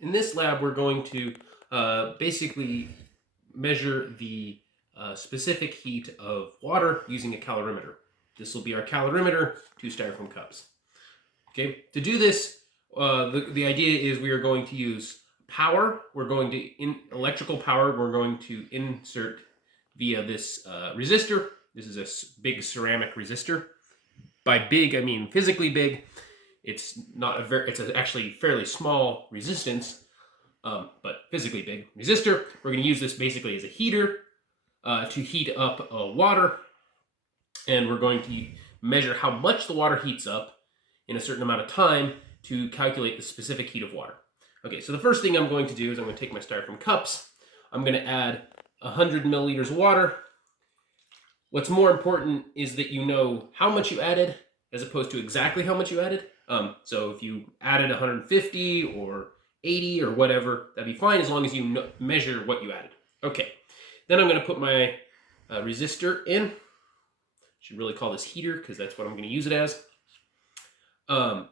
In this lab, we're going to basically measure the specific heat of water using a calorimeter. This will be our calorimeter, 2 styrofoam cups. Okay, to do this, the idea is we are going to use power. We're going to, electrical power, we're going to insert via this resistor. This is a big ceramic resistor. By big, I mean physically big. It's not it's actually fairly small resistance, but physically big resistor. We're going to use this basically as a heater to heat up water, and we're going to measure how much the water heats up in a certain amount of time to calculate the specific heat of water. Okay, so the first thing I'm going to do is I'm going to take my styrofoam cups. I'm going to add 100 milliliters of water. What's more important is that you know how much you added as opposed to exactly how much you added. So if you added 150 or 80 or whatever, that'd be fine as long as you measure what you added. Okay, then I'm going to put my resistor in. Should really call this heater because that's what I'm going to use it as. Then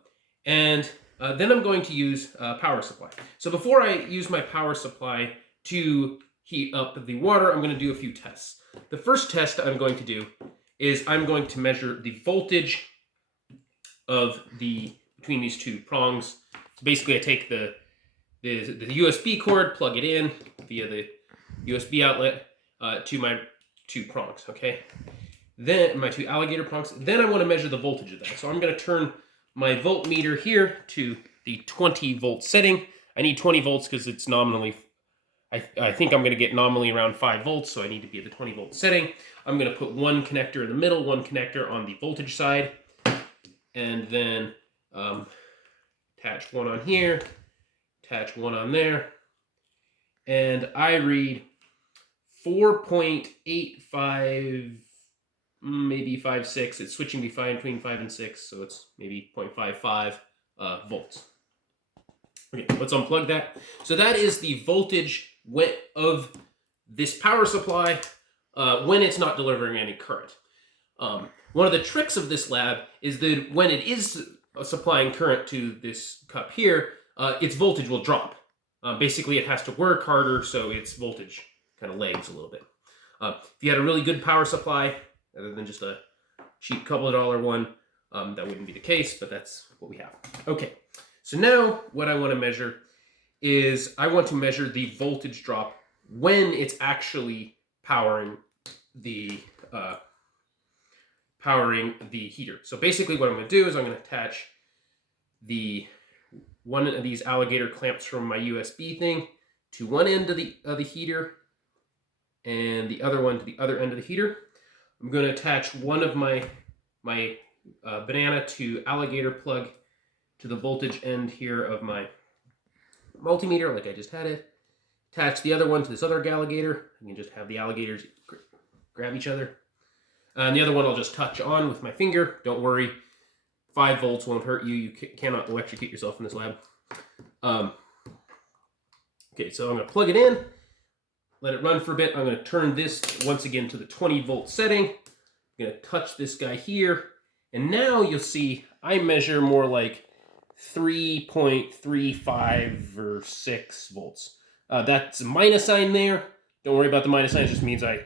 I'm going to use power supply. So before I use my power supply to heat up the water, I'm going to do a few tests. The first test I'm going to do is I'm going to measure the voltage of between these two prongs. So basically I take the USB cord, plug it in via the USB outlet to my 2 prongs, okay? Then my 2 alligator prongs. Then I want to measure the voltage of that. So I'm going to turn my voltmeter here to the 20 volt setting. I need 20 volts because it's nominally, I think I'm going to get nominally around 5 volts, so I need to be at the 20 volt setting. I'm going to put one connector in the middle, one connector on the voltage side, and then attach one on here, attach one on there, and I read 4.85, maybe 5.6. It's switching between 5 and 6, so it's maybe 0.55 volts. Okay, let's unplug that. So that is the voltage of this power supply when it's not delivering any current. One of the tricks of this lab is that when it is supplying current to this cup here, its voltage will drop. Basically, it has to work harder, so its voltage kind of lags a little bit. If you had a really good power supply, other than just a cheap couple of dollar one, that wouldn't be the case, but that's what we have. Okay, so now what I want to measure is I want to measure the voltage drop when it's actually powering the heater. So basically what I'm going to do is I'm going to attach one of these alligator clamps from my USB thing to one end of the heater and the other one to the other end of the heater. I'm going to attach one of my banana to alligator plug to the voltage end here of my multimeter, like I just had it. Attach the other one to this other alligator. You can just have the alligators grab each other. And the other one I'll just touch on with my finger. Don't worry, 5 volts won't hurt you. You cannot electrocute yourself in this lab. Okay, so I'm going to plug it in. Let it run for a bit. I'm going to turn this once again to the 20 volt setting. I'm going to touch this guy here. And now you'll see I measure more like 3.35 or 6 volts. That's a minus sign there. Don't worry about the minus sign. It just means I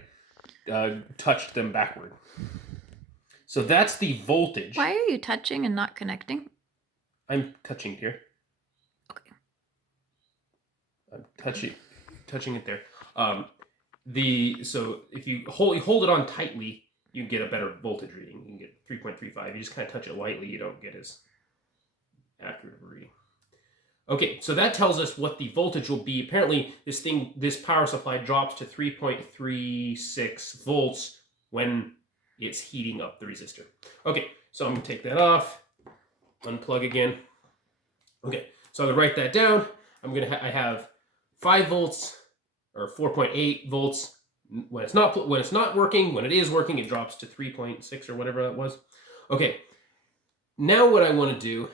touched them backward. So that's the voltage. Why are you touching and not connecting? I'm touching here. Okay. I'm touching it there. So if you hold it on tightly, you get a better voltage reading. You can get 3.35. You just kind of touch it lightly, you don't get as accurate of a reading. Okay, so that tells us what the voltage will be. Apparently, this power supply drops to 3.36 volts when it's heating up the resistor. Okay, so I'm gonna take that off, unplug again. Okay, so I'm gonna write that down. I have 5 volts or 4.8 volts when it's not working. When it is working, it drops to 3.6 or whatever that was. Okay, now what I want to do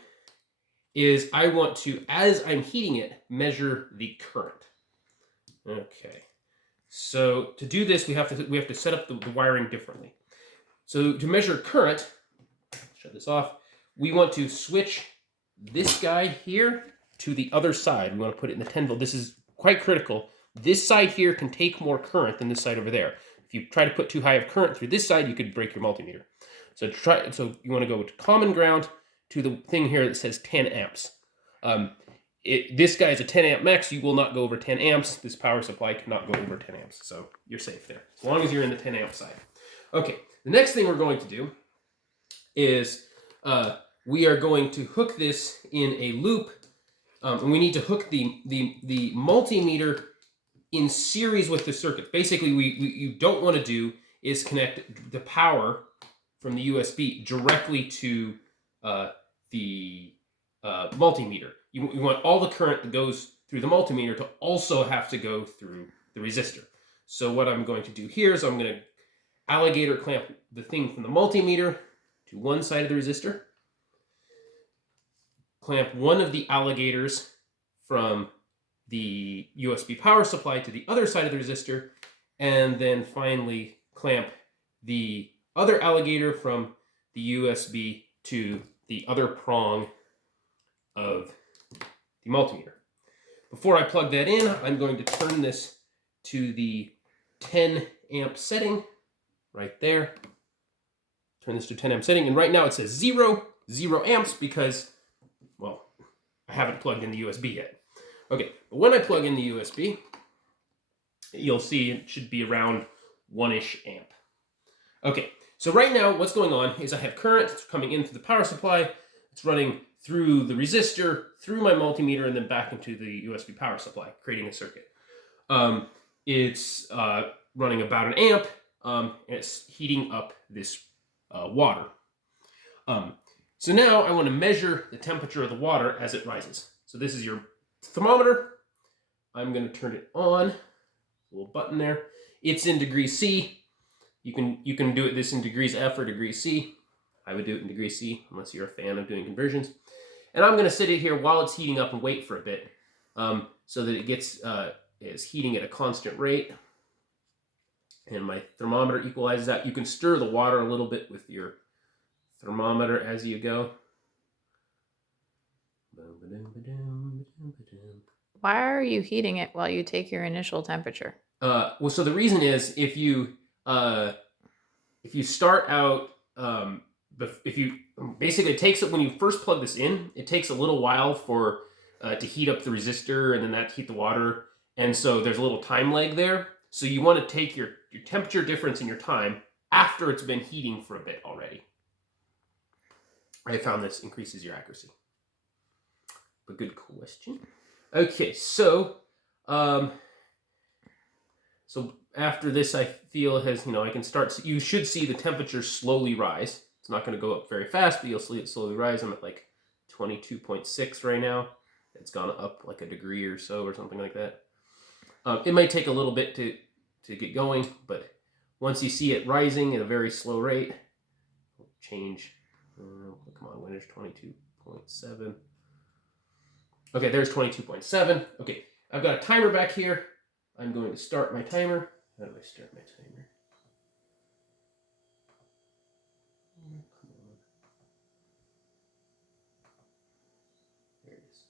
is I want to, as I'm heating it, measure the current. Okay, so to do this, we have to set up the wiring differently. So to measure current, shut this off. We want to switch this guy here to the other side. We want to put it in the 10 volt. This is quite critical. This side here can take more current than this side over there. If you try to put too high of current through this side, you could break your multimeter. So you want to go to common ground to the thing here that says 10 amps. This guy is a 10 amp max. You will not go over 10 amps. This power supply cannot go over 10 amps. So you're safe there, as long as you're in the 10 amp side. Okay, the next thing we're going to do is we are going to hook this in a loop, and we need to hook the multimeter in series with the circuit. Basically, you don't want to do is connect the power from the USB directly to the multimeter. You want all the current that goes through the multimeter to also have to go through the resistor. So what I'm going to do here is I'm going to alligator clamp the thing from the multimeter to one side of the resistor, clamp one of the alligators from the USB power supply to the other side of the resistor, and then finally clamp the other alligator from the USB to the other prong of the multimeter. Before I plug that in, I'm going to turn this to the 10 amp setting right there. Turn this to 10 amp setting, and right now it says 0 amps because, well, I haven't plugged in the USB yet. Okay, but when I plug in the USB, you'll see it should be around 1-ish amp. Okay, so right now what's going on is I have current coming in through the power supply. It's running through the resistor, through my multimeter, and then back into the USB power supply, creating a circuit. It's running about 1 amp, and it's heating up this water. So now I want to measure the temperature of the water as it rises. So this is your thermometer. I'm going to turn it on. Little button there. It's in degrees C. You can do this in degrees F or degrees C. I would do it in degrees C unless you're a fan of doing conversions. And I'm going to sit it here while it's heating up and wait for a bit, so that it gets is heating at a constant rate. And my thermometer equalizes that. You can stir the water a little bit with your thermometer as you go. Why are you heating it while you take your initial temperature? Well, so the reason is if you start out, if you basically it takes it when you first plug this in, it takes a little while for to heat up the resistor and then that heat the water, and so there's a little time lag there. So you want to take your temperature difference in your time after it's been heating for a bit already. I found this increases your accuracy. But good question. Okay, so after this, I feel has, I can start, you should see the temperature slowly rise. It's not going to go up very fast, but you'll see it slowly rise. I'm at like 22.6 right now. It's gone up like a degree or so or something like that. It might take a little bit to get going, but once you see it rising at a very slow rate, it'll change. Come on, when there's 22.7. Okay, there's 22.7. Okay, I've got a timer back here. I'm going to start my timer. How do I start my timer? Come on. There it is.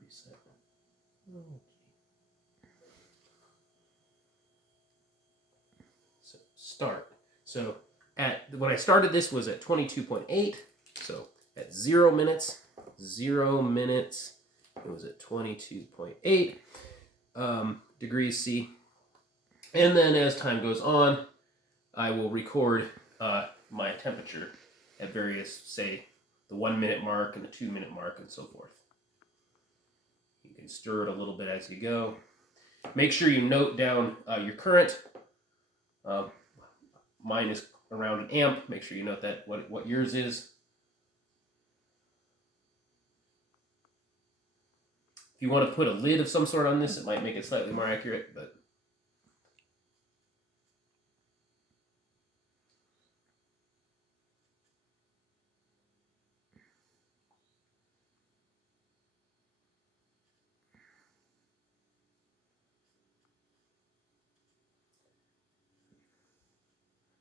Reset. Okay. So start. So when I started this was at 22.8. So at 0 minutes, it was at 22.8 degrees C. And then as time goes on, I will record my temperature at various, say, the 1 minute mark and the 2 minute mark and so forth. You can stir it a little bit as you go. Make sure you note down your current. Mine is around 1 amp. Make sure you note that what yours is. If you want to put a lid of some sort on this, it might make it slightly more accurate, but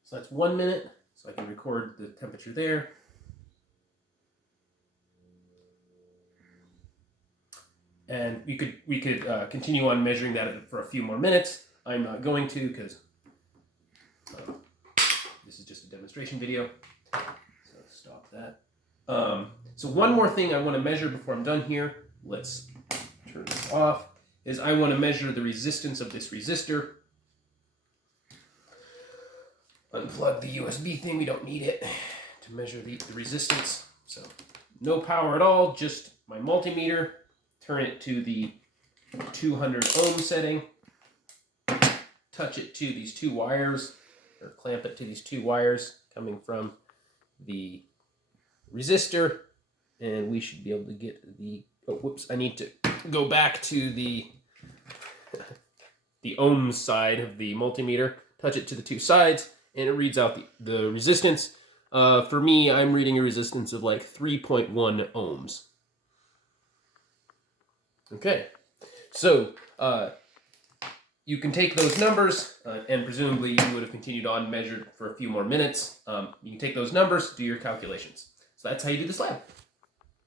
so that's 1 minute, so I can record the temperature there. And we could continue on measuring that for a few more minutes. I'm not going to because this is just a demonstration video. So stop that. So one more thing I want to measure before I'm done here. Let's turn this off. Is I want to measure the resistance of this resistor. Unplug the USB thing. We don't need it to measure the resistance. So no power at all. Just my multimeter. Turn it to the 200 ohm setting. Touch it to these two wires, or clamp it to these two wires coming from the resistor, and we should be able to get the, oh whoops, I need to go back to the ohms side of the multimeter, touch it to the two sides, and it reads out the resistance. For me, I'm reading a resistance of like 3.1 ohms. Okay, so you can take those numbers, and presumably you would have continued on, measured for a few more minutes. You can take those numbers, do your calculations. So that's how you do this lab.